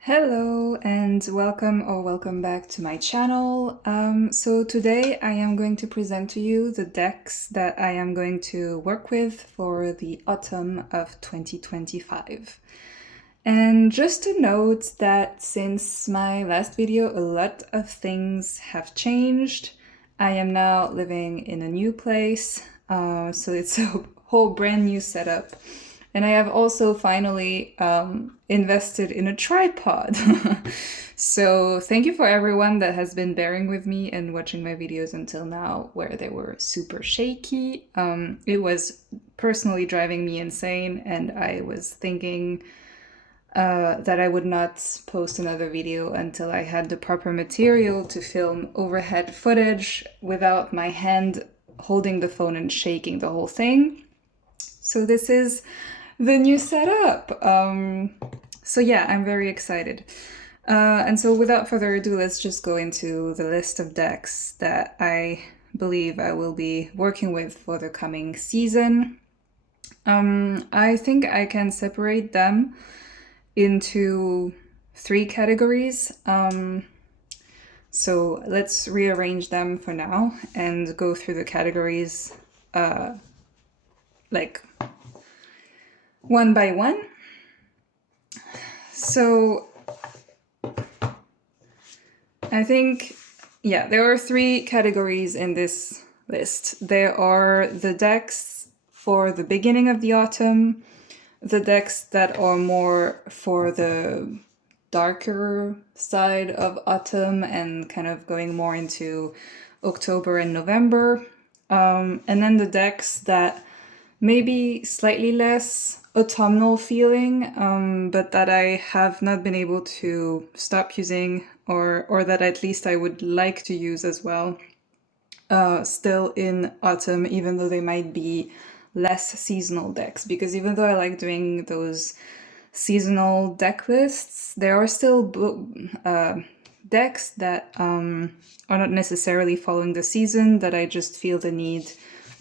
Hello and welcome back to my channel. So today I am going to present to you the decks that I am going to work with for the autumn of 2025. And just to note that since my last video, a lot of things have changed. I am now living in a new place, so it's a whole brand new setup. And I have also finally invested in a tripod. So thank you for everyone that has been bearing with me and watching my videos until now where they were super shaky. It was personally driving me insane, and I was thinking that I would not post another video until I had the proper material to film overhead footage without my hand holding the phone and shaking the whole thing. So this is the new setup. So yeah, I'm very excited. And so without further ado, let's just go into the list of decks that I believe I will be working with for the coming season. I think I can separate them into three categories. So let's rearrange them for now and go through the categories like one by one. So I think, yeah, there are three categories in this list. There are the decks for the beginning of the autumn, the decks that are more for the darker side of autumn and kind of going more into October and November, and then the decks that maybe slightly less autumnal feeling, but that I have not been able to stop using, or that at least I would like to use as well, still in autumn, even though they might be less seasonal decks. Because even though I like doing those seasonal deck lists, there are still decks that are not necessarily following the season that I just feel the need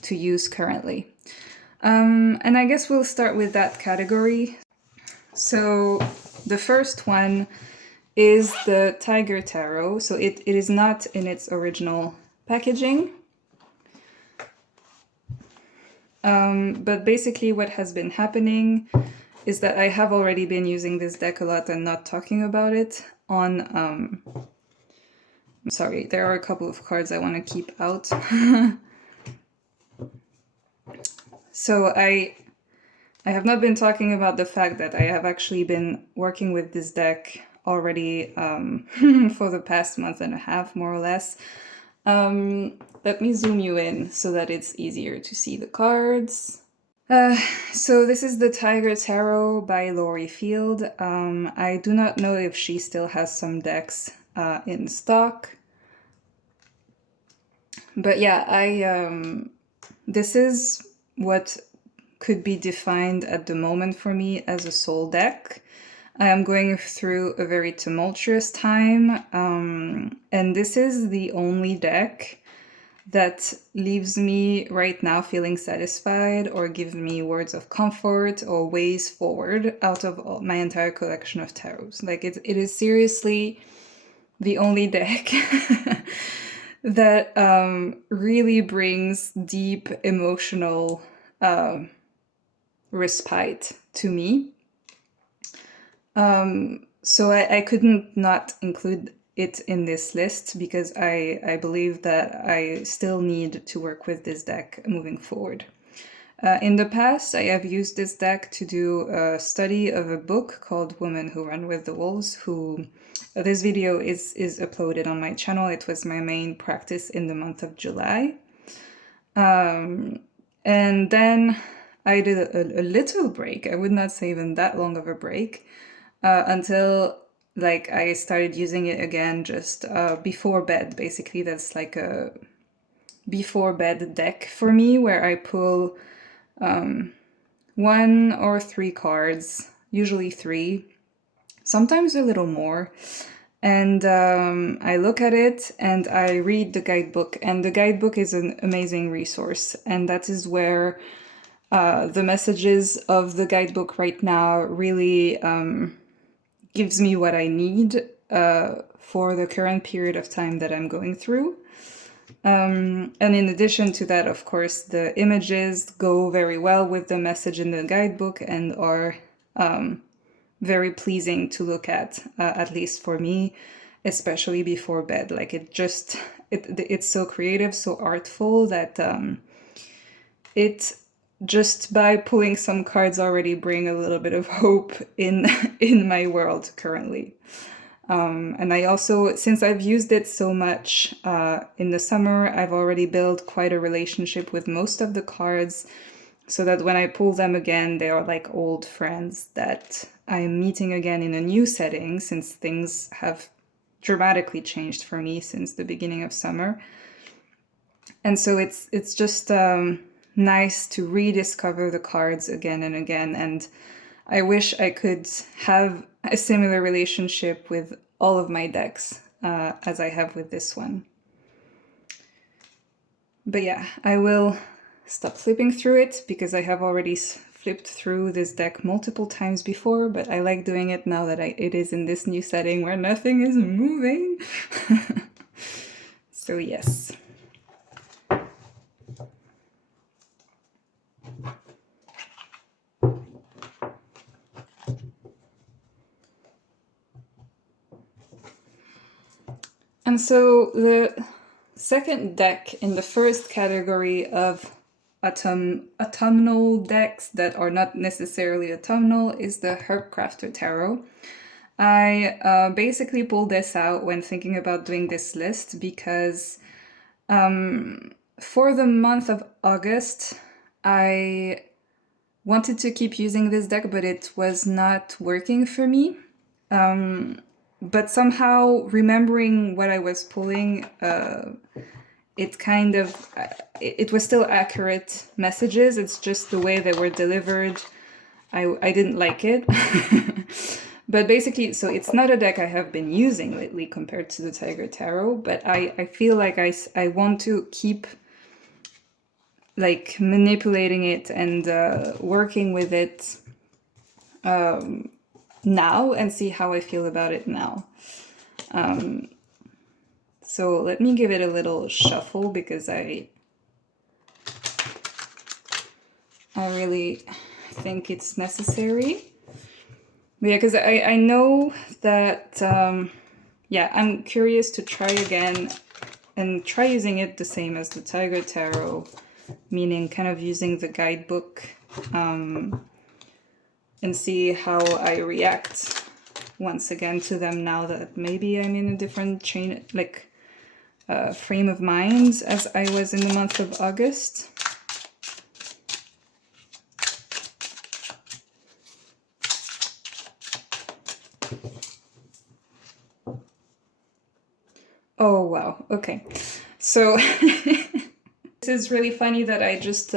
to use currently. And I guess we'll start with that category. So the first one is the Tiger Tarot. So it is not in its original packaging. But basically what has been happening is that I have already been using this deck a lot and not talking about it on... I'm sorry, there are a couple of cards I want to keep out. So I have not been talking about the fact that I have actually been working with this deck already for the past month and a half, more or less. Let me zoom you in so that it's easier to see the cards. So this is the Tiger Tarot by Lori Field. I do not know if she still has some decks in stock. But yeah, this is what could be defined at the moment for me as a soul deck. I am going through a very tumultuous time, and this is the only deck that leaves me right now feeling satisfied or gives me words of comfort or ways forward out of my entire collection of tarots. Like it is seriously the only deck that really brings deep emotional respite to me. So I couldn't not include it in this list because I believe that I still need to work with this deck moving forward. In the past, I have used this deck to do a study of a book called Women Who Run with the Wolves, this video is uploaded on my channel. It was my main practice in the month of July. And then I did a little break. I would not say even that long of a break, until like I started using it again just before bed. Basically, that's like a before bed deck for me, where I pull one or three cards, usually three, sometimes a little more. And I look at it and I read the guidebook, and the guidebook is an amazing resource. And that is where the messages of the guidebook right now really gives me what I need for the current period of time that I'm going through. And in addition to that, of course, the images go very well with the message in the guidebook and are very pleasing to look at least for me, especially before bed. Like it's so creative, so artful that it just by pulling some cards already bring a little bit of hope in in my world currently. And I also, since I've used it so much in the summer, I've already built quite a relationship with most of the cards, so that when I pull them again, they are like old friends that I'm meeting again in a new setting, since things have dramatically changed for me since the beginning of summer. And so it's just nice to rediscover the cards again and again. And I wish I could have a similar relationship with all of my decks as I have with this one. But yeah, I will stop flipping through it because I have already flipped through this deck multiple times before, but I like doing it now that it is in this new setting where nothing is moving. So yes. And so the second deck in the first category of autumnal decks that are not necessarily autumnal is the Herbcrafter Tarot. I basically pulled this out when thinking about doing this list because for the month of August, I wanted to keep using this deck, but it was not working for me. But somehow remembering what I was pulling, it kind of, it was still accurate messages. It's just the way they were delivered. I didn't like it. But basically, so it's not a deck I have been using lately compared to the Tiger Tarot, but I feel like I want to keep like manipulating it and working with it now and see how I feel about it now. So let me give it a little shuffle because I really think it's necessary. But yeah, because I know that, yeah, I'm curious to try again and try using it the same as the Tiger Tarot, meaning kind of using the guidebook and see how I react once again to them now that maybe I'm in a different frame of mind as I was in the month of August. Oh, wow. Okay. So this is really funny that I just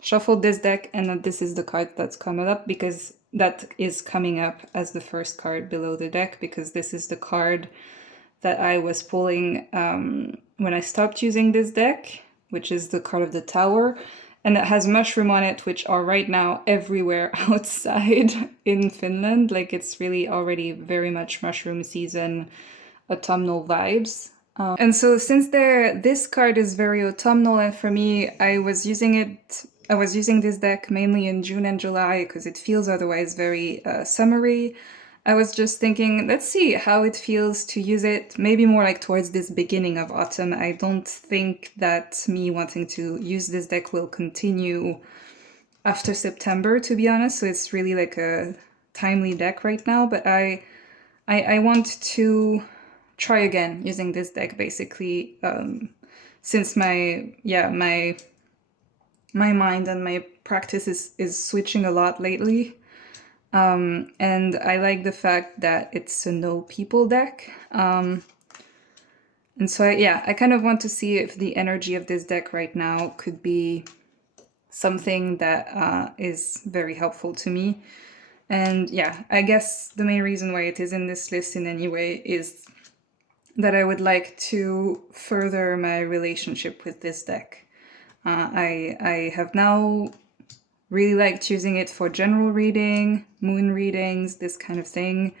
shuffled this deck and that this is the card that's coming up, because that is coming up as the first card below the deck, because this is the card that I was pulling when I stopped using this deck, which is the card of the Tower. And it has mushroom on it, which are right now everywhere outside in Finland. Like, it's really already very much mushroom season, autumnal vibes. And so since this card is very autumnal, and for me, I was using this deck mainly in June and July because it feels otherwise very summery. I was just thinking, let's see how it feels to use it, maybe more like towards this beginning of autumn. I don't think that me wanting to use this deck will continue after September, to be honest. So it's really like a timely deck right now, but I want to try again using this deck, basically, since my mind and my practice is switching a lot lately. And I like the fact that it's a no people deck. And so I kind of want to see if the energy of this deck right now could be something that is very helpful to me. And yeah, I guess the main reason why it is in this list in any way is that I would like to further my relationship with this deck. I have now really liked using it for general reading, moon readings, this kind of thing.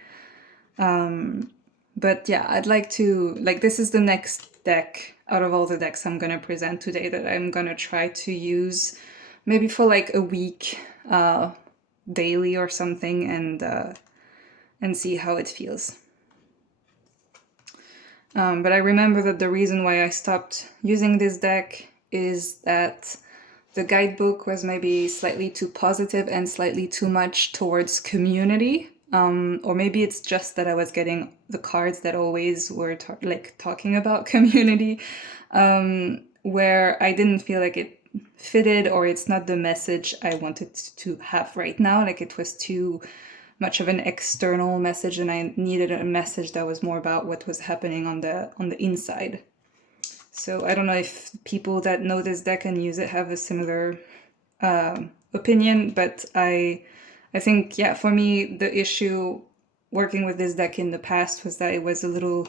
But yeah, I'd like to, like, this is the next deck out of all the decks I'm going to present today that I'm going to try to use maybe for like a week daily or something, and see how it feels. But I remember that the reason why I stopped using this deck is that the guidebook was maybe slightly too positive and slightly too much towards community. Or maybe it's just that I was getting the cards that always were talking about community, where I didn't feel like it fitted, or it's not the message I wanted to have right now. Like, it was too much of an external message, and I needed a message that was more about what was happening on the inside. So I don't know if people that know this deck and use it have a similar opinion, but I think, yeah, for me, the issue working with this deck in the past was that it was a little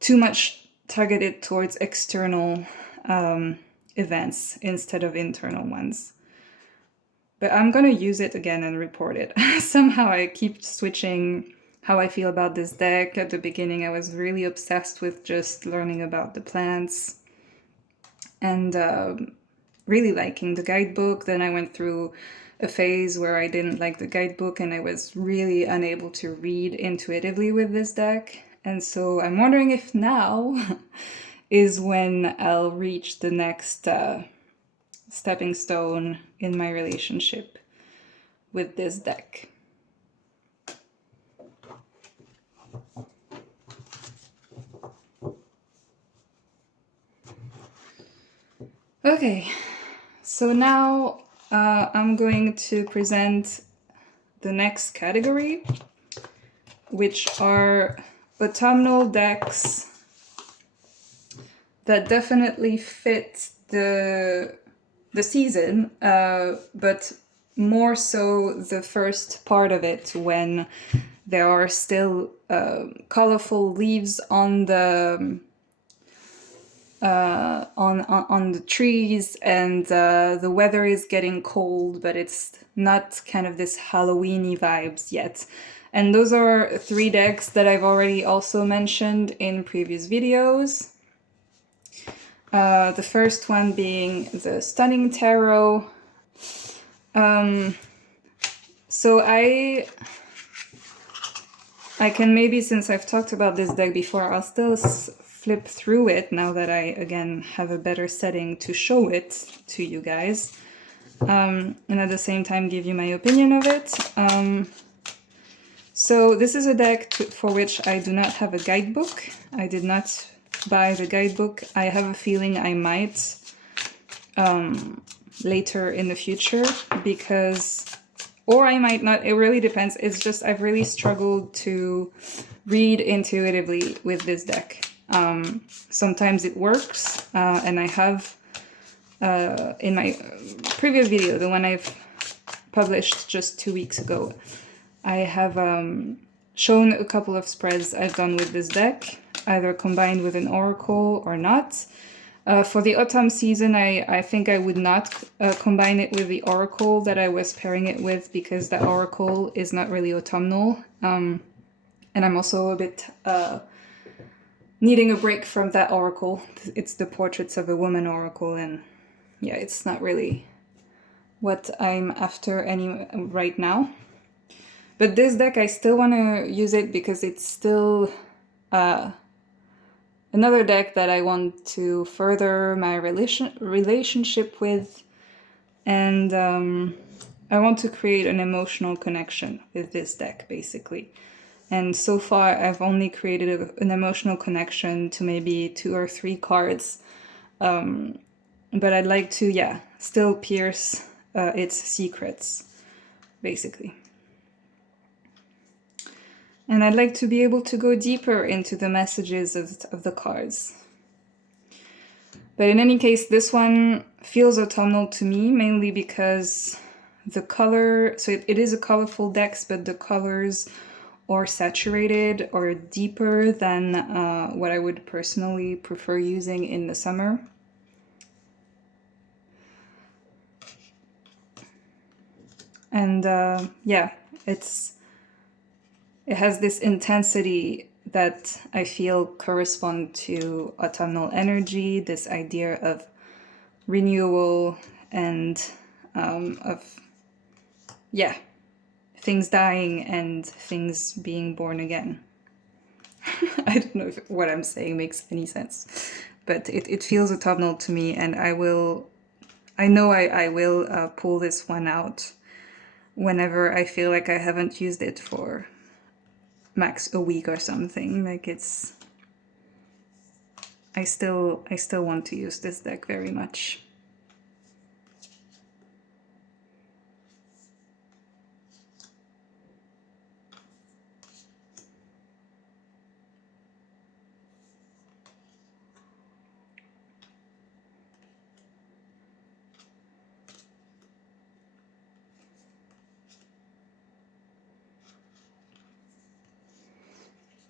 too much targeted towards external events instead of internal ones. But I'm gonna use it again and report it. Somehow I keep switching how I feel about this deck. At the beginning, I was really obsessed with just learning about the plants and really liking the guidebook. Then I went through a phase where I didn't like the guidebook and I was really unable to read intuitively with this deck. And so I'm wondering if now is when I'll reach the next stepping stone in my relationship with this deck. Okay, so now I'm going to present the next category, which are autumnal decks that definitely fit the season, but more so the first part of it, when there are still colorful leaves on the on the trees, and the weather is getting cold, but it's not kind of this Halloween-y vibes yet. And those are 3 decks that I've already also mentioned in previous videos. The first one being the Stunning Tarot. So I can maybe, since I've talked about this deck before, I'll still flip through it now that I, again, have a better setting to show it to you guys. And at the same time give you my opinion of it. So this is a deck for which I do not have a guidebook. I did not buy the guidebook. I have a feeling I might later in the future, because, or I might not, it really depends. It's just I've really struggled to read intuitively with this deck. Sometimes it works, and I have in my previous video, the one I've published just 2 weeks ago, I have shown a couple of spreads I've done with this deck, either combined with an oracle or not. For the autumn season, I think I would not combine it with the oracle that I was pairing it with, because that oracle is not really autumnal. And I'm also a bit needing a break from that oracle. It's the Portraits of a Woman oracle, and yeah, it's not really what I'm after right now. But this deck, I still want to use it because it's still another deck that I want to further my relationship with, and I want to create an emotional connection with this deck, basically. And so far, I've only created an emotional connection to maybe 2 or 3 cards. But I'd like to, yeah, still pierce its secrets, basically. And I'd like to be able to go deeper into the messages of the cards. But in any case, this one feels autumnal to me, mainly because the color, so it is a colorful deck, but the colors are saturated or deeper than what I would personally prefer using in the summer. And yeah, it has this intensity that I feel correspond to autumnal energy, this idea of renewal and of, yeah, things dying and things being born again. I don't know if what I'm saying makes any sense, but it feels autumnal to me, and I will pull this one out whenever I feel like I haven't used it for max a week or something. Like I still want to use this deck very much.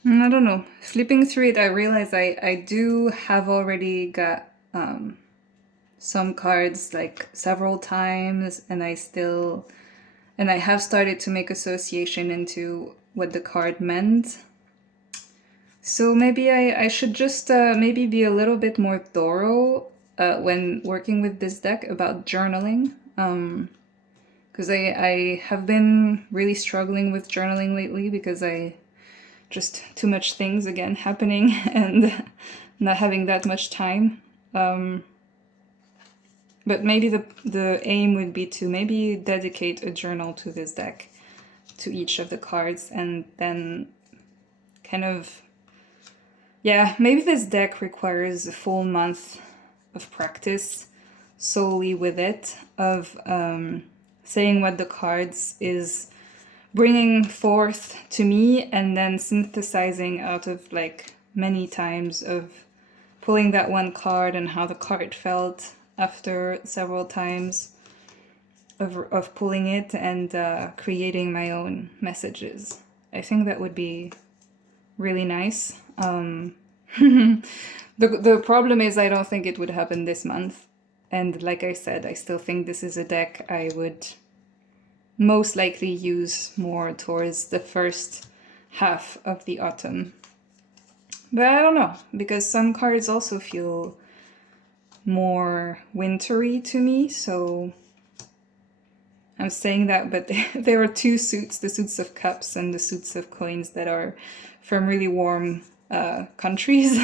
I don't know. Flipping through it, I realize I do have already got some cards like several times, and I have started to make association into what the card meant. So maybe I should just maybe be a little bit more thorough when working with this deck about journaling. Because I have been really struggling with journaling lately because just too much things again happening and not having that much time. But maybe the aim would be to maybe dedicate a journal to this deck, to each of the cards, and then kind of, yeah, maybe this deck requires a full month of practice solely with it, of saying what the cards is bringing forth to me, and then synthesizing out of like many times of pulling that one card and how the card felt after several times of pulling it, and creating my own messages. I think that would be really nice. The problem is I don't think it would happen this month. And like I said, I still think this is a deck I would most likely use more towards the first half of the autumn. But I don't know, because some cards also feel more wintry to me, so I'm saying that, but there are two suits, the suits of cups and the suits of coins, that are from really warm countries.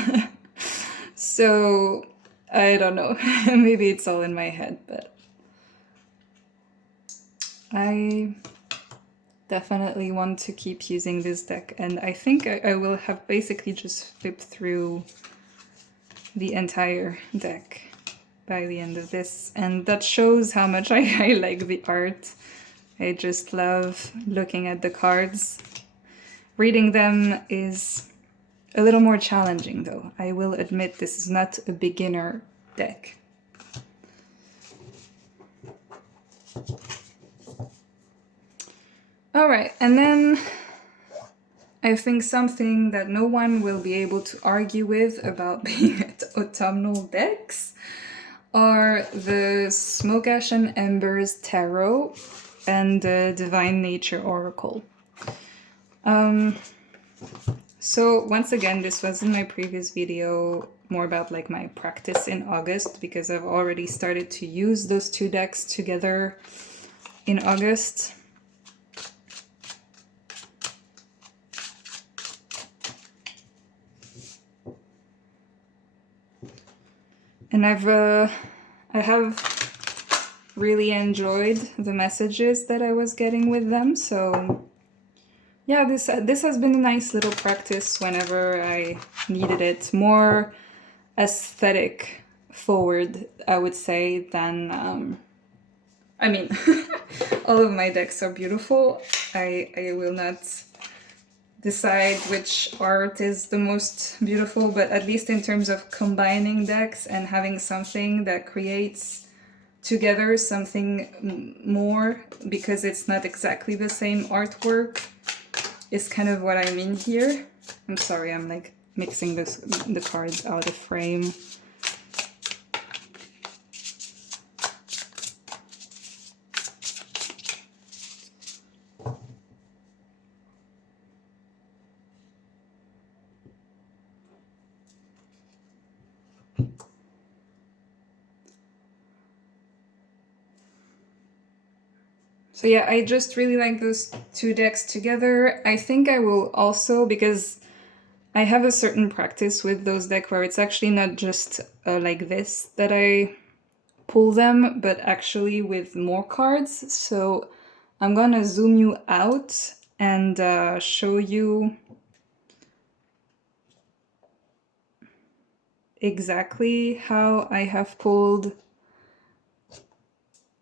So I don't know, maybe it's all in my head, but I definitely want to keep using this deck, and I think I will have basically just flipped through the entire deck by the end of this, and that shows how much I like the art. I just love looking at the cards. Reading them is a little more challenging, though. I will admit this is not a beginner deck. Alright, and then I think something that no one will be able to argue with about being autumnal decks are the Smoke Ash and Embers Tarot and the Divine Nature Oracle. So once again, this was in my previous video more about like my practice in August, because I've already started to use those two decks together in August. And I have really enjoyed the messages that I was getting with them, so yeah, this has been a nice little practice whenever I needed it. More aesthetic forward, I would say, than I mean, all of my decks are beautiful. I will not decide which art is the most beautiful, but at least in terms of combining decks and having something that creates together something more, because it's not exactly the same artwork, is kind of what I mean here. I'm sorry, I'm like mixing the cards out of frame. So yeah, I just really like those two decks together. I think I will also, because I have a certain practice with those decks where it's actually not just like this that I pull them, but actually with more cards. So I'm gonna zoom you out and show you exactly how I have pulled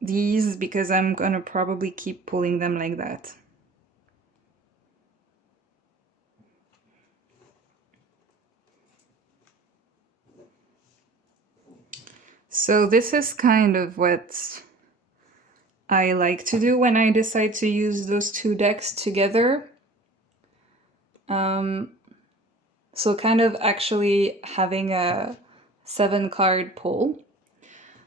these, because I'm gonna probably keep pulling them like that. So this is kind of what I like to do when I decide to use those two decks together. So kind of actually having a 7-card pull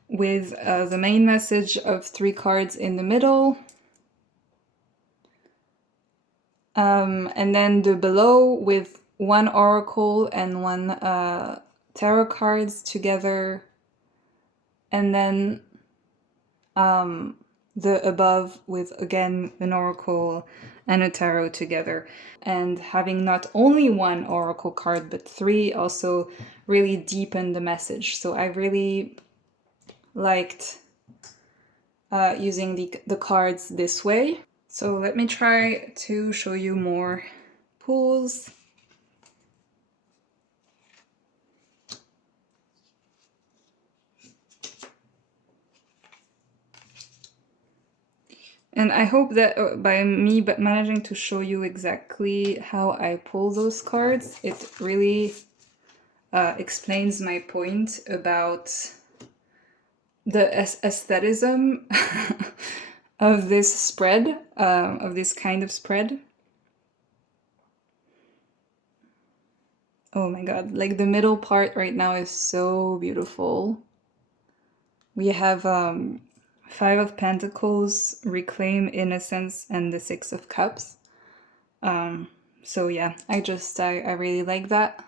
with the main message of 3 cards in the middle. And then the below with 1 oracle and 1 tarot cards together. And then the above with, again, an oracle and a tarot together. And having not only 1 oracle card, but 3 also really deepened the message. So I really liked using the cards this way. So let me try to show you more pulls. And I hope that by me managing to show you exactly how I pull those cards, it really explains my point about the aestheticism of this spread, of this kind of spread. Oh my god, like the middle part right now is so beautiful. We have 5 of Pentacles, Reclaim Innocence, and the 6 of Cups. So yeah, I really like that.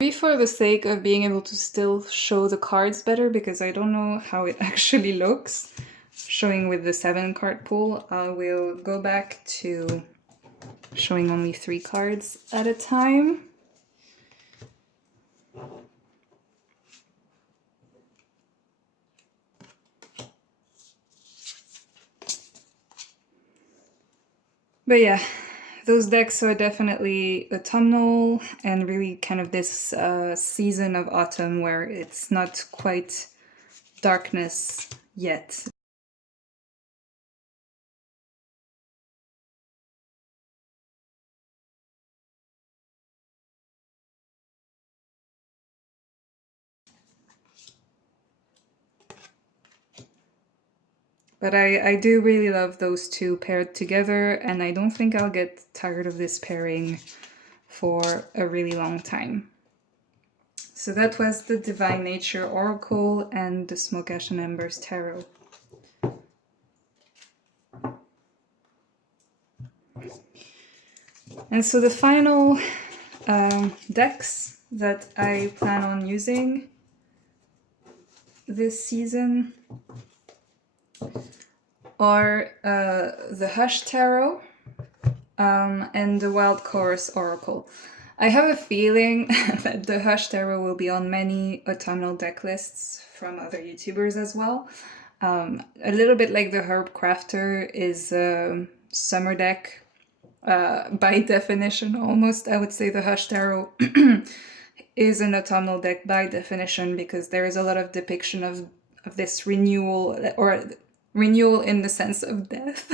Maybe for the sake of being able to still show the cards better, because I don't know how it actually looks, showing with the 7-card pull, I will go back to showing only 3 cards at a time. But yeah, those decks are definitely autumnal and really kind of this season of autumn where it's not quite darkness yet. But I do really love those two paired together, and I don't think I'll get tired of this pairing for a really long time. So that was the Divine Nature Oracle and the Smoke Ash and Embers Tarot. And so the final decks that I plan on using this season are the Hush Tarot and the Wild Chorus Oracle. I have a feeling that the Hush Tarot will be on many autumnal deck lists from other YouTubers as well. A little bit like the Herbcrafter is a summer deck by definition, almost. I would say the Hush Tarot is an autumnal deck by definition, because there is a lot of depiction of this renewal, or renewal in the sense of death,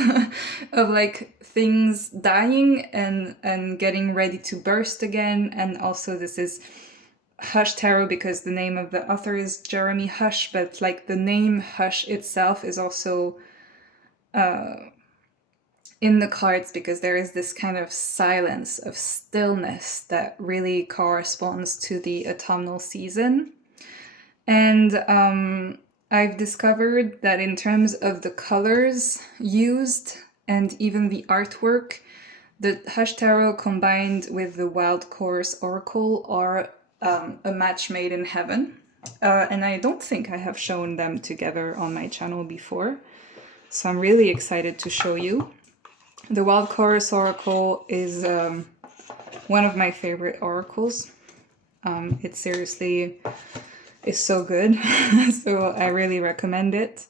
of like things dying and getting ready to burst again. And also this is Hush Tarot because the name of the author is Jeremy Hush, but like the name Hush itself is also in the cards, because there is this kind of silence, of stillness that really corresponds to the autumnal season. And I've discovered that in terms of the colors used and even the artwork, the Hush Tarot combined with the Wild Course Oracle are a match made in heaven. And I don't think I have shown them together on my channel before. So I'm really excited to show you. The Wild Chorus Oracle is one of my favorite oracles. It seriously is so good, so I really recommend it.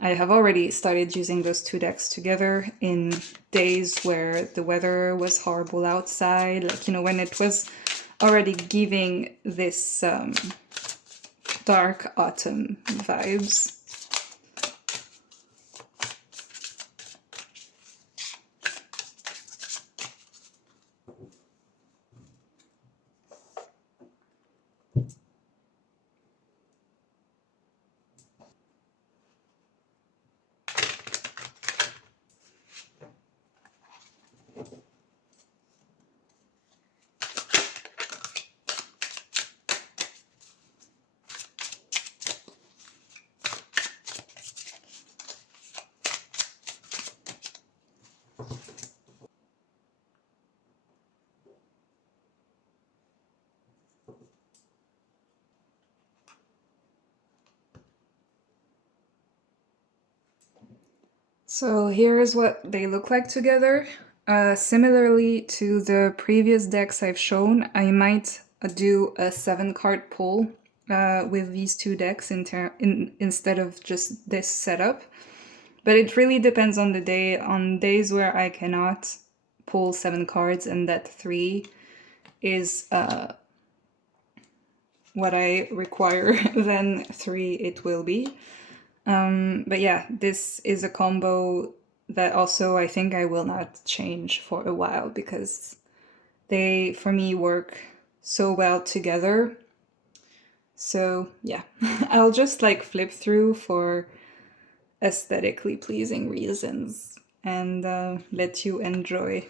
I have already started using those two decks together in days where the weather was horrible outside, like, you know, when it was already giving this dark autumn vibes. So here's what they look like together. Similarly to the previous decks I've shown, I might do a 7-card pull with these two decks instead of just this setup. But it really depends on the day. On days where I cannot pull 7 cards and that 3 is what I require, then 3 it will be. But yeah, this is a combo that also I think I will not change for a while because they, for me, work so well together. So yeah, I'll just like flip through for aesthetically pleasing reasons and let you enjoy.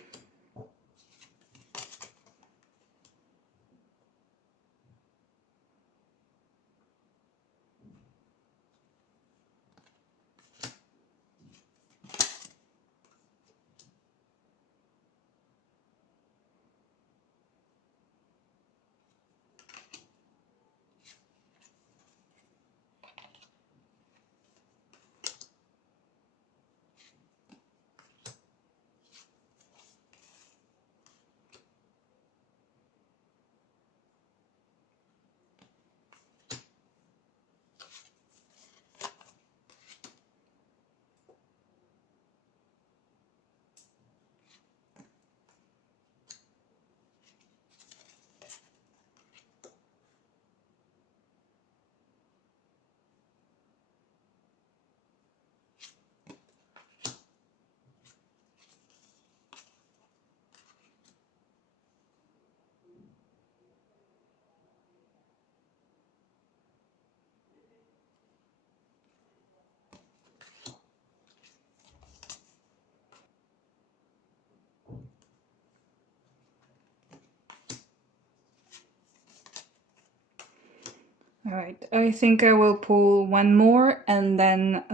All right, I think I will pull one more and then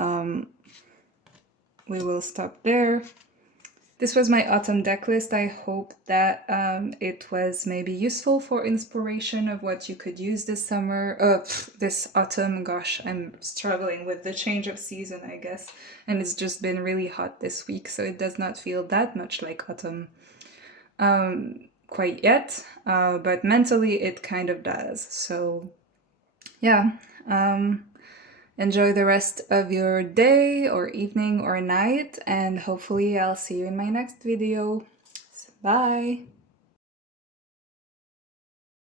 we will stop there. This was my autumn deck list. I hope that it was maybe useful for inspiration of what you could use this summer, this autumn. Gosh, I'm struggling with the change of season, I guess. And it's just been really hot this week, so it does not feel that much like autumn quite yet. But mentally, it kind of does. So yeah, enjoy the rest of your day or evening or night, and hopefully I'll see you in my next video. Bye!